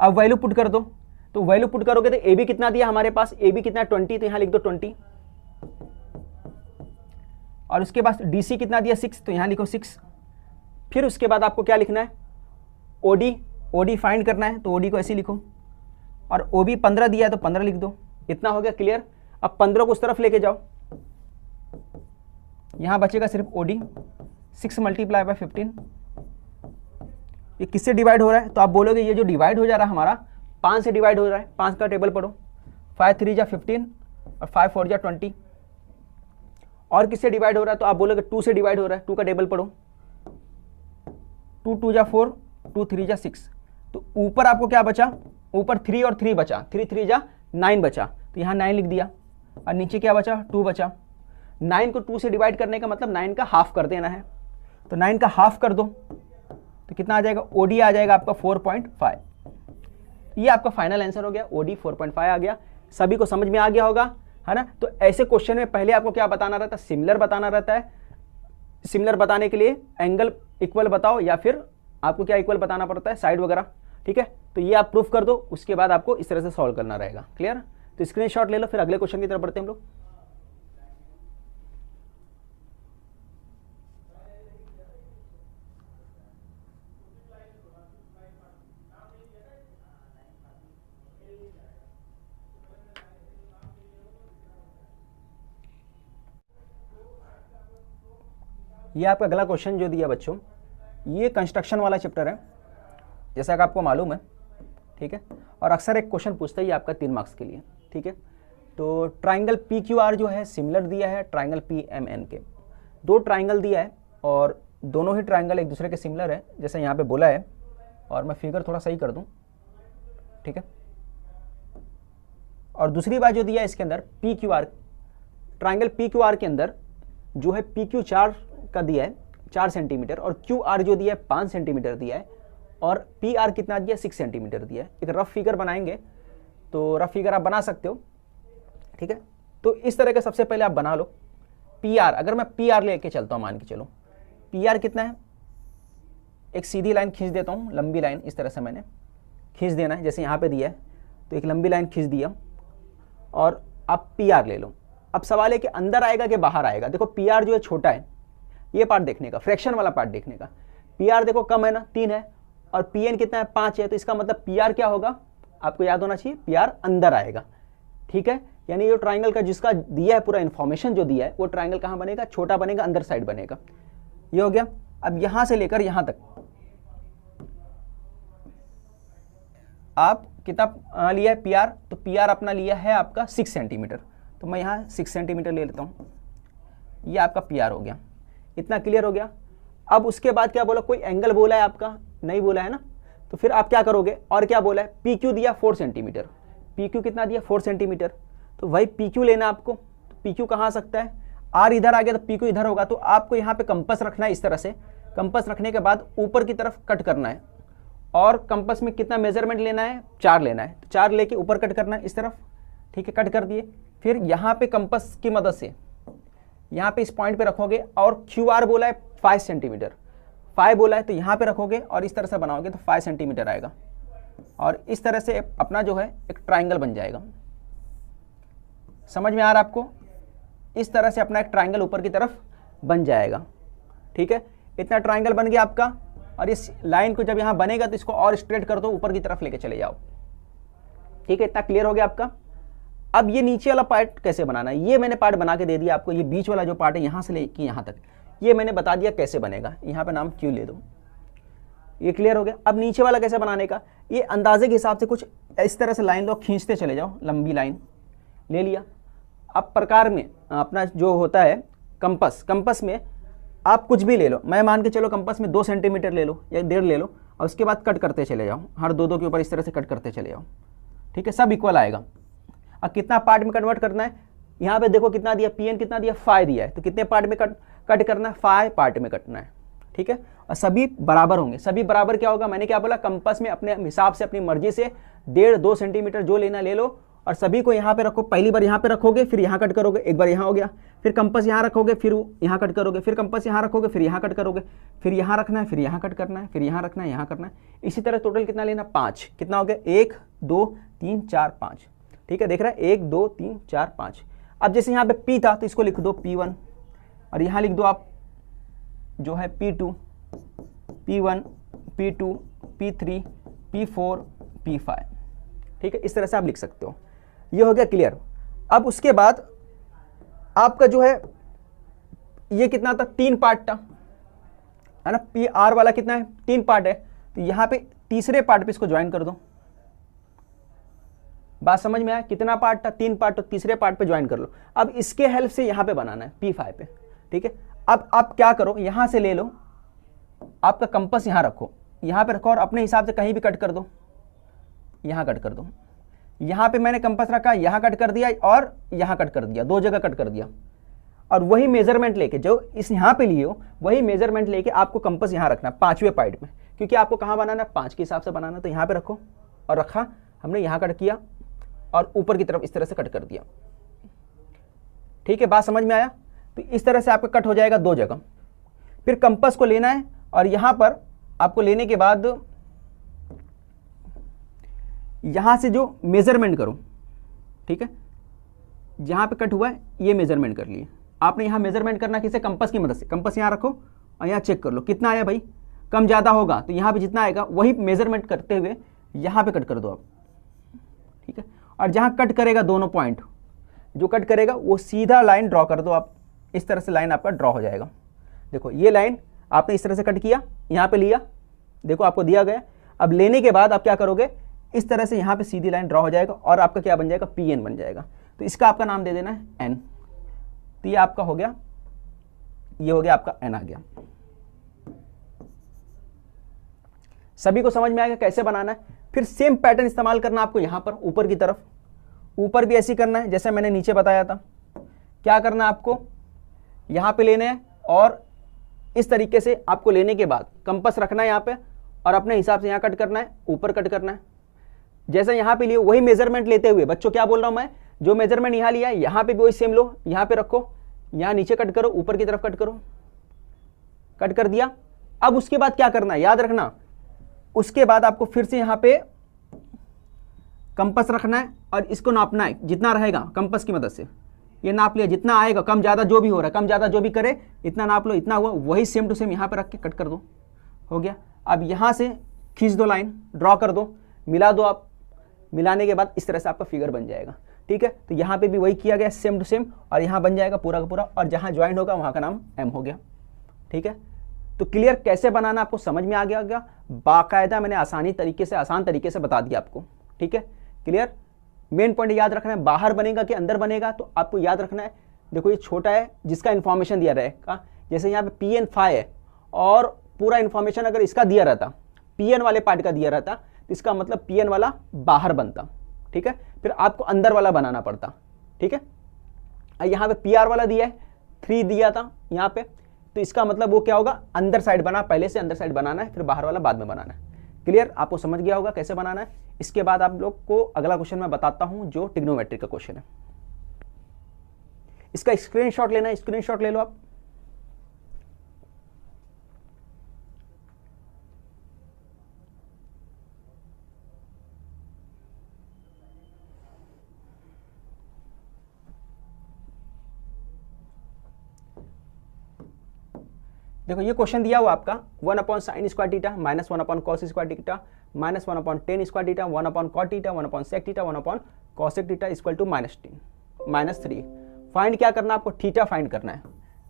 अब वैल्यू पुट कर दो, तो वैल्यू पुट करोगे तो ए बी कितना दिया हमारे पास, ए बी कितना 20, तो यहाँ लिख दो 20। और उसके बाद डी सी कितना दिया 6, तो यहाँ लिखो 6। फिर उसके बाद आपको क्या लिखना है, O D, O D find करना है, तो ओ डी को ऐसे लिखो। और ओ बी 15 दिया है तो 15 लिख दो। इतना हो गया क्लियर। अब 15 को उस तरफ लेके जाओ, यहाँ बचेगा सिर्फ ओ डी, 6 मल्टीप्लाई बाय 15। ये किससे डिवाइड हो रहा है, तो आप बोलोगे ये जो डिवाइड हो जा रहा है हमारा 5 से डिवाइड हो रहा है। 5 का टेबल पढ़ो, 5 3 जा 15 और 5 4 जा 20। और किससे डिवाइड हो रहा है, तो आप बोलोगे 2 से डिवाइड हो रहा है, 2 का टेबल पढ़ो, 2 2 जा 4, 2 3 जा 6। तो ऊपर आपको क्या बचा, ऊपर 3 और 3 बचा, 3 3 जा 9 बचा, तो यहाँ 9 लिख दिया। और नीचे क्या बचा, 2 बचा। 9 को 2 से डिवाइड करने का मतलब 9 का हाफ कर देना है, तो 9 का हाफ कर दो, तो कितना आ जाएगा, ओडी आ जाएगा आपका 4.5। ये आपका फाइनल आंसर हो गया, ओडी 4.5 आ गया। सभी को समझ में आ गया होगा, है ना। तो ऐसे क्वेश्चन में पहले आपको क्या बताना रहता है, सिमिलर बताना रहता है। सिमिलर बताने के लिए एंगल इक्वल बताओ, या फिर आपको क्या इक्वल बताना पड़ता है, साइड वगैरह, ठीक है। तो ये आप प्रूफ कर दो, उसके बाद आपको इस तरह से सॉल्व करना रहेगा। क्लियर। तो स्क्रीनशॉट ले लो, फिर अगले क्वेश्चन की तरफ बढ़ते हैं हम लोग। ये आपका अगला क्वेश्चन जो दिया बच्चों, ये कंस्ट्रक्शन वाला चैप्टर है, जैसा कि आपको मालूम है, ठीक है। और अक्सर एक क्वेश्चन पूछता ही आपका 3 मार्क्स के लिए, ठीक है। तो ट्राइंगल पी क्यू आर जो है सिमिलर दिया है ट्राइंगल पी एम एन के। 2 ट्राइंगल दिया है और दोनों ही ट्राइंगल एक दूसरे के सिमिलर है, जैसे यहाँ पे बोला है। और मैं फिगर थोड़ा सही कर दूँ, ठीक है। और दूसरी बात जो दिया है इसके अंदर P Q R, triangle P Q R के अंदर जो है पी क्यू 4 का दिया है 4 सेंटीमीटर, और क्यू आर जो दिया है 5 सेंटीमीटर दिया है, और पी आर कितना दिया 6 सेंटीमीटर दिया है। एक रफ फिगर बनाएंगे, तो रफ फिगर आप बना सकते हो, ठीक है। तो इस तरह का सबसे पहले आप बना लो पी आर। अगर मैं पी आर लेके चलता हूँ, मान के चलो पी आर कितना है, एक सीधी लाइन खींच देता हूँ, लंबी लाइन इस तरह से मैंने खींच देना है, जैसे यहाँ पे दिया है, तो एक लंबी लाइन खींच दिया और आप पी आर ले लो। अब सवाल है कि अंदर आएगा कि बाहर आएगा। देखो पी आर जो है छोटा है, ये पार्ट देखने का, फ्रैक्शन वाला पार्ट देखने का। पी आर देखो कम है ना, 3 है, और पी एन कितना है 5 है, तो इसका मतलब पी आर क्या होगा, आपको याद होना चाहिए, पी आर अंदर आएगा, ठीक है। यानी जो ट्राइंगल का जिसका दिया है पूरा इन्फॉर्मेशन जो दिया है, वो ट्राइंगल कहाँ बनेगा, छोटा बनेगा, अंदर साइड बनेगा। ये हो गया। अब यहाँ से लेकर यहाँ तक आप कितना लिया है पी आर, तो पी आर अपना लिया है आपका 6 सेंटीमीटर, तो मैं यहाँ 6 सेंटीमीटर ले लेता हूँ। ये आपका पी आर हो गया। इतना क्लियर हो गया। अब उसके बाद क्या बोला, कोई एंगल बोला है आपका, नहीं बोला है ना, तो फिर आप क्या करोगे, और क्या बोला है, पी क्यू दिया 4 सेंटीमीटर, पी क्यू कितना दिया 4 सेंटीमीटर, तो वही पी क्यू लेना आपको। तो पी क्यू कहाँ आ सकता है, आर इधर आ गया तो पी क्यू इधर होगा, तो आपको यहाँ पे कंपास रखना है इस तरह से। कंपास रखने के बाद ऊपर की तरफ कट करना है, और कंपास में कितना मेजरमेंट लेना है, 4 लेना है, तो 4 लेके ऊपर कट करना है इस तरफ, ठीक है, कट कर दिए। फिर यहाँ पे कंपास की मदद से यहाँ पे इस पॉइंट पे रखोगे, और क्यू आर बोला है 5 सेंटीमीटर, 5 बोला है, तो यहाँ पे रखोगे और इस तरह से बनाओगे तो 5 सेंटीमीटर आएगा, और इस तरह से अपना जो है एक ट्राइंगल बन जाएगा। समझ में आ रहा है आपको, इस तरह से अपना एक ट्राइंगल ऊपर की तरफ बन जाएगा, ठीक है। इतना ट्राइंगल बन गया आपका, और इस लाइन को जब यहाँ बनेगा तो इसको और स्ट्रेट कर दो, ऊपर की तरफ लेके चले जाओ। ठीक है, इतना क्लियर हो गया आपका। अब ये नीचे वाला पार्ट कैसे बनाना है, ये मैंने पार्ट बना के दे दिया आपको। ये बीच वाला जो पार्ट है यहाँ से लेके यहाँ तक, ये मैंने बता दिया कैसे बनेगा। यहाँ पे नाम क्यों ले दो, ये क्लियर हो गया। अब नीचे वाला कैसे बनाने का, ये अंदाजे के हिसाब से कुछ इस तरह से लाइन लो, खींचते चले जाओ, लंबी लाइन ले लिया। अब प्रकार में अपना जो होता है कंपस, कंपस में आप कुछ भी ले लो, मैं मान के चलो कंपस में 2 सेंटीमीटर ले लो या 1.5 ले लो, और उसके बाद कट करते चले जाओ, हर 2-2 के ऊपर इस तरह से कट करते चले जाओ। ठीक है, सब इक्वल आएगा। अब कितना पार्ट में कन्वर्ट करना है, यहाँ पे देखो कितना दिया, पी एन कितना दिया, 5 दिया है, तो कितने पार्ट में कट करना है, 5 पार्ट में कटना है। ठीक है, और सभी बराबर होंगे। सभी बराबर क्या होगा, मैंने क्या बोला, कंपास में अपने हिसाब से अपनी मर्जी से 1.5-2 सेंटीमीटर जो लेना ले लो, और सभी को यहाँ पे रखो। पहली बार यहाँ पे रखोगे, फिर यहाँ कट करोगे, एक बार यहाँ हो गया, फिर कंपास यहाँ रखोगे, फिर यहाँ कट करोगे, फिर कंपास यहाँ रखोगे, फिर यहाँ कट करोगे, फिर यहाँ रखना है, फिर यहाँ कट करना है, फिर यहाँ रखना है, यहाँ करना है। इसी तरह टोटल कितना लेना, 5। कितना हो गया, 1 2 3 4 5। ठीक है, देख रहा है, 1 2 3 4 5। अब जैसे यहाँ पे पी था तो इसको लिख दो P1, और यहाँ लिख दो आप जो है P2, P1 P2 P3 P4 P5। ठीक है, इस तरह से आप लिख सकते हो। ये हो गया क्लियर। अब उसके बाद आपका जो है ये कितना था, 3 पार्ट था, है ना। पी आर वाला कितना है, 3 पार्ट है, तो यहाँ पे तीसरे पार्ट पे इसको ज्वाइन कर दो। बात समझ में आया, कितना पार्ट था, 3 पार्ट, तो तीसरे पार्ट पे ज्वाइन कर लो। अब इसके हेल्प से यहाँ पे बनाना है P5 पे। ठीक है, अब आप क्या करो, यहाँ से ले लो, आपका कंपास यहाँ रखो, यहाँ पे रखो, और अपने हिसाब से कहीं भी कट कर दो, यहाँ कट कर दो। यहाँ पे मैंने कंपास रखा, यहाँ कट कर दिया और यहाँ कट कर दिया, 2 जगह कट कर दिया। और वही मेजरमेंट लेके जो इस यहाँ पे लिए हो, वही मेजरमेंट लेके आपको कंपास यहाँ रखना 5वें पार्ट में, क्योंकि आपको कहाँ बनाना है, 5 के हिसाब से बनाना। तो यहाँ पे रखो और रखा, हमने यहाँ कट किया और ऊपर की तरफ इस तरह से कट कर दिया। ठीक है, बात समझ में आया। तो इस तरह से आपका कट हो जाएगा 2 जगह। फिर कंपास को लेना है, और यहाँ पर आपको लेने के बाद यहाँ से जो मेजरमेंट करो, ठीक है, जहाँ पे कट हुआ है ये मेजरमेंट कर लिए आपने। यहाँ मेजरमेंट करना किसे, कंपास की मदद से। कंपास यहाँ रखो और यहाँ चेक कर लो कितना आया भाई, कम ज़्यादा होगा तो यहाँ पे जितना आएगा वही मेजरमेंट करते हुए यहाँ पे कट कर दो आप। ठीक है, और जहाँ कट करेगा दोनों पॉइंट जो कट करेगा वो सीधा लाइन ड्रॉ कर दो आप। इस तरह से लाइन आपका ड्रॉ हो जाएगा। देखो ये लाइन आपने इस तरह से कट किया, यहाँ पे लिया, देखो आपको दिया गया। अब लेने के बाद आप क्या करोगे, इस तरह से यहाँ पे सीधी लाइन ड्रॉ हो जाएगा और आपका क्या बन जाएगा, PN बन जाएगा। तो इसका आपका नाम दे देना है N। तो ये आपका हो गया, ये हो गया आपका N आ गया। सभी को समझ में आएगा कैसे बनाना है। फिर सेम पैटर्न इस्तेमाल करना आपको यहाँ पर ऊपर की तरफ, ऊपर भी ऐसे करना है जैसे मैंने नीचे बताया था। क्या करना है आपको, यहाँ पे लेने हैं और इस तरीके से आपको लेने के बाद कंपास रखना है यहाँ पे और अपने हिसाब से यहाँ कट करना है, ऊपर कट करना है। जैसे यहाँ पे लिए वही मेजरमेंट लेते हुए, बच्चों क्या बोल रहा हूँ मैं, जो मेजरमेंट यहाँ लिया है यहाँ पे भी वही सेम लो, यहाँ पे रखो, यहाँ नीचे कट करो, ऊपर की तरफ कट करो, कट कर दिया। अब उसके बाद क्या करना है याद रखना, उसके बाद आपको फिर से यहाँ पे कंपास रखना है और इसको नापना है, जितना रहेगा कंपास की मदद से ये नाप लिया, जितना आएगा, कम ज़्यादा जो भी हो रहा है, कम ज़्यादा जो भी करे इतना नाप लो, इतना हुआ, वही सेम टू सेम यहाँ पे रख के कट कर दो, हो गया। अब यहाँ से खींच दो, लाइन ड्रॉ कर दो, मिला दो आप, मिलाने के बाद इस तरह से आपका फिगर बन जाएगा। ठीक है, तो यहाँ पे भी वही किया गया सेम टू सेम, और यहाँ बन जाएगा पूरा का पूरा, और जहाँ ज्वाइन होगा वहाँ का नाम M हो गया। ठीक है, तो क्लियर कैसे बनाना आपको समझ में आ गया। बाकायदा मैंने आसान तरीके से बता दिया आपको। ठीक है, क्लियर। मेन पॉइंट याद रखना है, बाहर बनेगा कि अंदर बनेगा, तो आपको याद रखना है। देखो ये छोटा है जिसका इन्फॉर्मेशन दिया रहेगा, जैसे यहाँ पे PN5 है और पूरा इन्फॉर्मेशन अगर इसका दिया रहता, PN वाले पार्ट का दिया रहता, तो इसका मतलब PN वाला बाहर बनता। ठीक है, फिर आपको अंदर वाला बनाना पड़ता। ठीक है, यहाँ पे PR वाला दिया है, 3 दिया था यहाँ पे, तो इसका मतलब वो क्या होगा, अंदर साइड बना, पहले से अंदर साइड बनाना है, फिर बाहर वाला बाद में बनाना है। क्लियर, आपको समझ गया होगा कैसे बनाना है। इसके बाद आप लोग को अगला क्वेश्चन मैं बताता हूं जो ट्रिग्नोमेट्री का क्वेश्चन है। इसका स्क्रीनशॉट लेना है, स्क्रीनशॉट ले लो आप। देखो ये क्वेश्चन दिया हुआ आपका 1 upon sine square theta minus 1 upon cos square theta minus 1 upon tan square theta 1 upon cot theta 1 upon sec theta 1 upon cosec theta equal to -3। Find क्या करना है आपको, थीटा फाइंड करना है।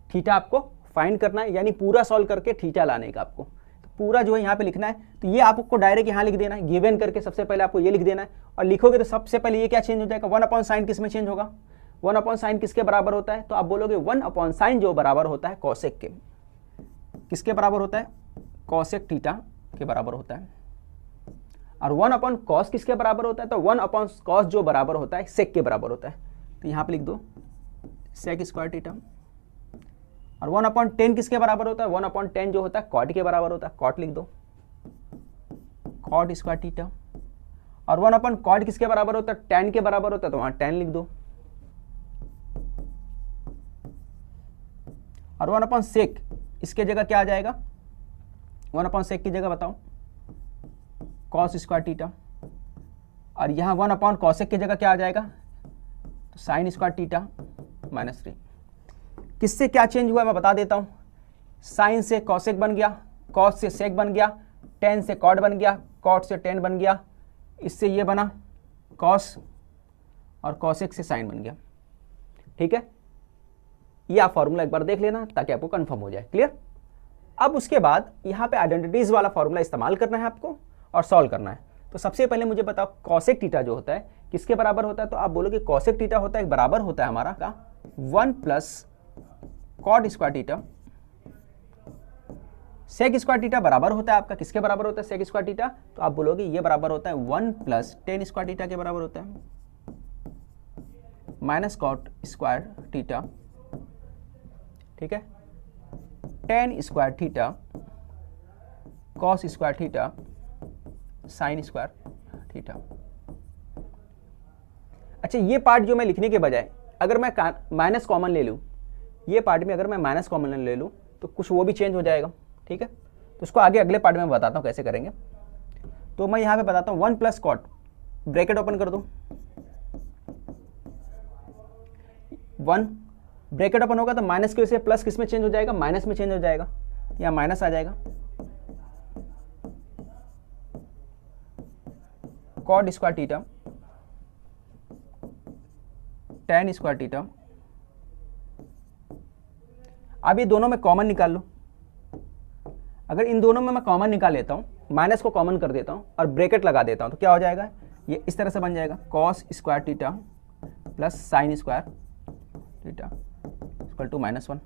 थीटा आपको फाइंड करना है, यानी पूरा सॉल्व करके थीटा लाने का आपको। तो पूरा जो है यहाँ पे लिखना है, तो ये आपको डायरेक्ट यहाँ लिख देना है, गिवन करके सबसे पहले आपको ये लिख देना है। और लिखोगे तो सबसे पहले ये क्या चेंज हो जाएगा, 1 अपॉन साइन किस में चेंज होगा, 1 अपॉन साइन किसके बराबर होता है, तो आप बोलोगे 1 अपॉन साइन जो बराबर होता है कॉसेक के, किसके बराबर होता है, कॉसेक थीटा के बराबर होता है। और 1 अपॉन कॉस किसके बराबर होता है, तो 1 अपॉन कॉस जो बराबर होता है सेक के बराबर होता है। तो यहाँ पे लिख दो सेक स्क्वायर थीटा। और 1 अपॉन टेन किसके बराबर होता है, 1 अपॉन टेन जो होता है कॉट के बराबर होता है, कॉट लिख दो कॉट स्क्वायर थीटा। और 1 अपॉन कॉट किसके बराबर होता है, टेन के बराबर होता है, तो वहां टेन लिख दो। और 1 अपॉन सेक इसके जगह क्या आ जाएगा, 1 अपॉन सेक की जगह बताओ कॉस स्क्वायर थीटा। और यहाँ 1 अपॉन कॉसेक की जगह क्या आ जाएगा, तो साइन स्क्वायर थीटा -3। किससे क्या चेंज हुआ मैं बता देता हूँ। साइन से कॉसेक बन गया, कॉस से सेक बन गया, टेन से कॉट बन गया, कॉट से टेन बन गया, इससे ये बना कॉस, और कॉसेक से साइन बन गया। ठीक है, ये आप फॉर्मूला एक बार देख लेना ताकि आपको कंफर्म हो जाए। क्लियर। अब उसके बाद यहाँ पे आइडेंटिटीज वाला फॉर्मूला इस्तेमाल करना है आपको और सॉल्व करना है। तो सबसे पहले मुझे बताओ कॉसेक थीटा जो होता है किसके बराबर होता है, तो आप बोलोगे कॉसेक थीटा होता है बराबर होता है हमारा का 1 plus cot square theta. Sec square theta बराबर होता है आपका किसके बराबर होता है, सेक स्क्वायर थीटा, तो आप बोलोगे ये बराबर होता है 1 प्लस टेन स्क्वायर थीटा के बराबर होता है माइनस कॉट स्क्वायर थीटा। ठीक है, ten square theta cos square theta sine square theta. अच्छा, ये पार्ट जो मैं लिखने के बजाय अगर मैं माइनस कॉमन ले लूँ, ये पार्ट में अगर मैं माइनस कॉमन ले लूँ तो कुछ वो भी चेंज हो जाएगा। ठीक है, तो उसको आगे अगले पार्ट में बताता हूँ कैसे करेंगे। तो मैं यहाँ पे बताता हूँ 1 प्लस कॉट, ब्रैकेट ओपन कर दूँ, 1 ब्रैकेट ओपन होगा तो माइनस की वजह से प्लस किस में चेंज हो जाएगा, माइनस में चेंज हो जाएगा, यहाँ माइनस आ जाएगा, cot square theta tan square theta. अब ये दोनों में कॉमन निकाल लो। अगर इन दोनों में मैं कॉमन निकाल लेता हूँ, माइनस को कॉमन कर देता हूँ और ब्रैकेट लगा देता हूँ, तो क्या हो जाएगा, ये इस तरह से बन जाएगा cos square theta plus sine square theta equal to -1।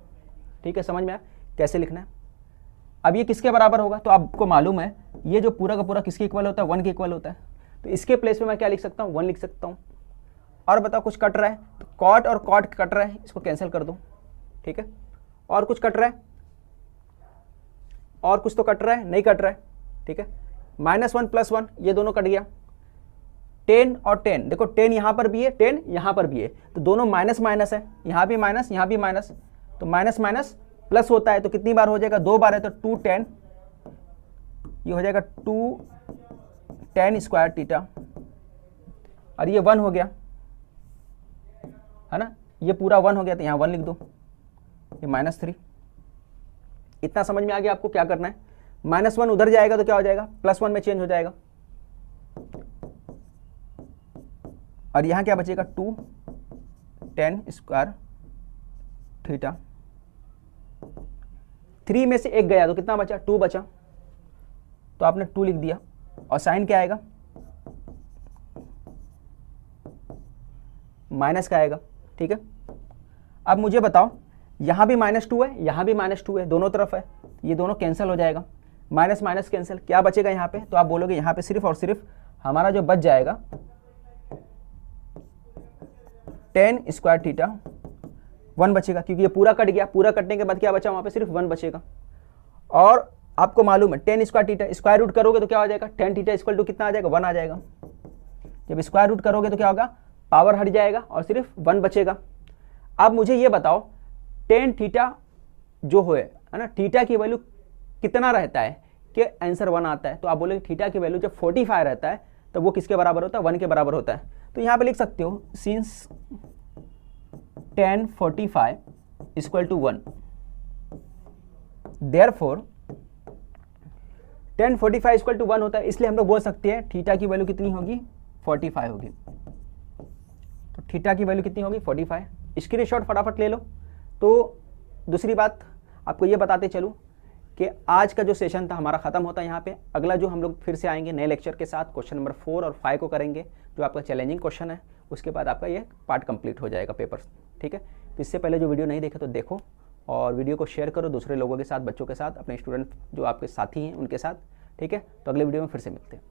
ठीक है, समझ में आया कैसे लिखना है। अब ये किसके बराबर होगा, तो आपको मालूम है ये जो पूरा का पूरा किसके इक्वल होता है, 1 के इक्वल होता है। तो इसके प्लेस में मैं क्या लिख सकता हूँ, 1 लिख सकता हूँ। और बताओ कुछ कट रहा है, तो कॉट और कॉट कट रहा है, इसको कैंसिल कर दो। ठीक है, और कुछ कट रहा है, और कुछ तो कट रहा है, नहीं कट रहा है। ठीक है, -1 + 1 ये दोनों कट गया, 10 और 10, देखो 10 यहाँ पर भी है, 10 यहाँ पर भी है, तो दोनों माइनस माइनस है, यहाँ भी माइनस यहाँ भी माइनस, तो माइनस माइनस प्लस होता है, तो कितनी बार हो जाएगा, 2 बार है, तो 2 10, ये हो जाएगा 2 10 स्क्वायर थीटा, और ये 1 हो गया है ना, ये पूरा 1 हो गया, तो यहाँ 1 लिख दो, ये -3। इतना समझ में आ गया आपको क्या करना है। -1 उधर जाएगा तो क्या हो जाएगा, +1 में चेंज हो जाएगा, और यहां क्या बचेगा, 2 10 स्क्वायर थीटा। 3 में से 1 गया तो कितना बचा, 2 बचा, तो आपने 2 लिख दिया। और साइन क्या आएगा, माइनस का आएगा। ठीक है, अब मुझे बताओ यहाँ भी -2 है, यहाँ भी -2 है, दोनों तरफ है, ये दोनों कैंसिल हो जाएगा, माइनस माइनस कैंसिल, क्या बचेगा यहाँ पे, तो आप बोलोगे यहाँ पे सिर्फ और सिर्फ हमारा जो बच जाएगा 10 स्क्वायर थीटा 1 बचेगा, क्योंकि ये पूरा कट गया, पूरा कटने के बाद क्या बचा, वहाँ पे सिर्फ 1 बचेगा। और आपको मालूम है 10 स्क्वायर थीटा स्क्वायर रूट करोगे तो क्या हो जाएगा, 10 थीटा इक्वल टू कितना आ जाएगा, 1 आ जाएगा। जब स्क्वायर रूट करोगे तो क्या होगा, पावर हट जाएगा और सिर्फ 1 बचेगा। अब मुझे ये बताओ 10 थीटा जो है ना, थीटा की वैल्यू कितना रहता है कि आंसर 1 आता है, तो आप बोलोगे थीटा की वैल्यू जब 45 रहता है तो वो किसके बराबर होता है, 1 के बराबर होता है। तो यहाँ पे लिख सकते हो since tan 45 equal to 1, therefore tan 45 equal to 1 होता है, इसलिए हम लोग बोल सकते हैं थीटा की वैल्यू कितनी होगी, 45 होगी। तो थीटा की वैल्यू कितनी होगी, 45। स्क्रीनशॉट फटाफट ले लो। तो दूसरी बात आपको ये बताते चलूँ कि आज का जो सेशन था हमारा ख़त्म होता है यहाँ पे। अगला जो हम लोग फिर से आएंगे नए लेक्चर के साथ, क्वेश्चन नंबर 4 और 5 को करेंगे, जो आपका चैलेंजिंग क्वेश्चन है। उसके बाद आपका ये पार्ट कंप्लीट हो जाएगा पेपर, ठीक है। तो इससे पहले जो वीडियो नहीं देखे तो देखो, और वीडियो को शेयर करो दूसरे लोगों के साथ, बच्चों के साथ, अपने स्टूडेंट जो आपके साथी हैं उनके साथ, ठीक है। तो अगले वीडियो में फिर से मिलते हैं।